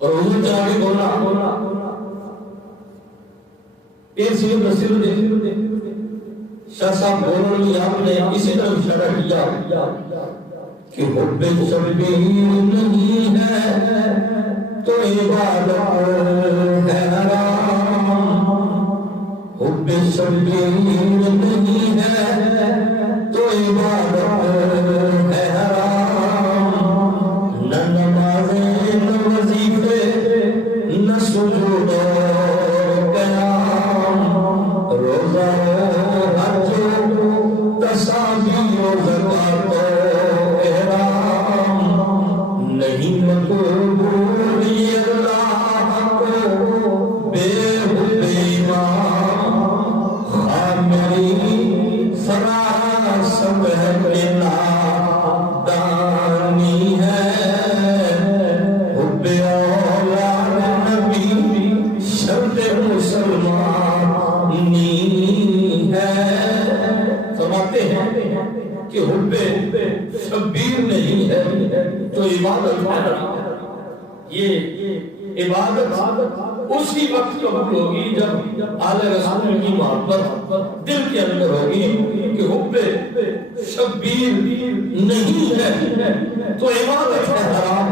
اور حضور چلا کے بولنا پیر سید نصیر الدین شاہ صاحب بولنے میں آپ نے اسی طرح اشارہ کیا کہ حب شبیر نہیں ہے تو عبادت ہے حرام، حب شبیر نہیں ہے تو عبادت ہے حرام، نہ نمازیں نہ وظیفے نہ سجود و قیام، روزہ حج تسابیح و زکات و احرام، نہیں مقبول یہ اللہ کو بے حب ایمان، خواہ میری فراست ہے نادانی ہے، حب اولاد نبی شرط مسلمانی ہے۔ فرماتے ہیں کہ حب شبیر نہیں ہے تو عبادت ہے۔ یہ عبادت اسی وقت قبول ہوگی جب آل رسول کی محبت دل کے اندر ہوگی کہ حب شبیر نہیں ہے تو عبادت ہے حرام،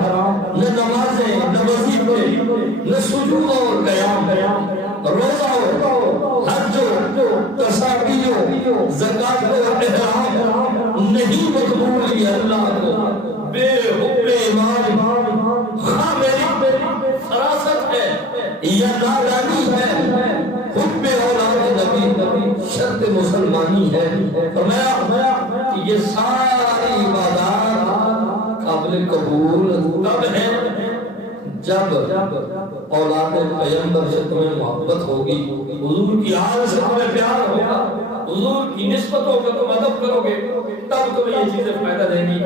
نہ نمازیں نہ وظیفے نہ سجود اور قیام، روزہ ہو حج ہو تسابیح ہو زکات ہو احرام، نہیں مقبول یہ اللہ کو بے حب ایمان، خواہ میری فراست ہے یا نادانی ہے، حب اولاد نبی شرط مسلمانی ہے۔ فرمایا کہ یہ ساری عبادات قابل قبول تب ہے جب اولاد پیغمبر سے تمہیں محبت ہوگی، حضور کی آل سے تمہیں پیار ہوگا، حضور کی نسبتوں کا تم ادب کرو گے، تب تمہیں یہ چیزیں فائدہ دیں گی۔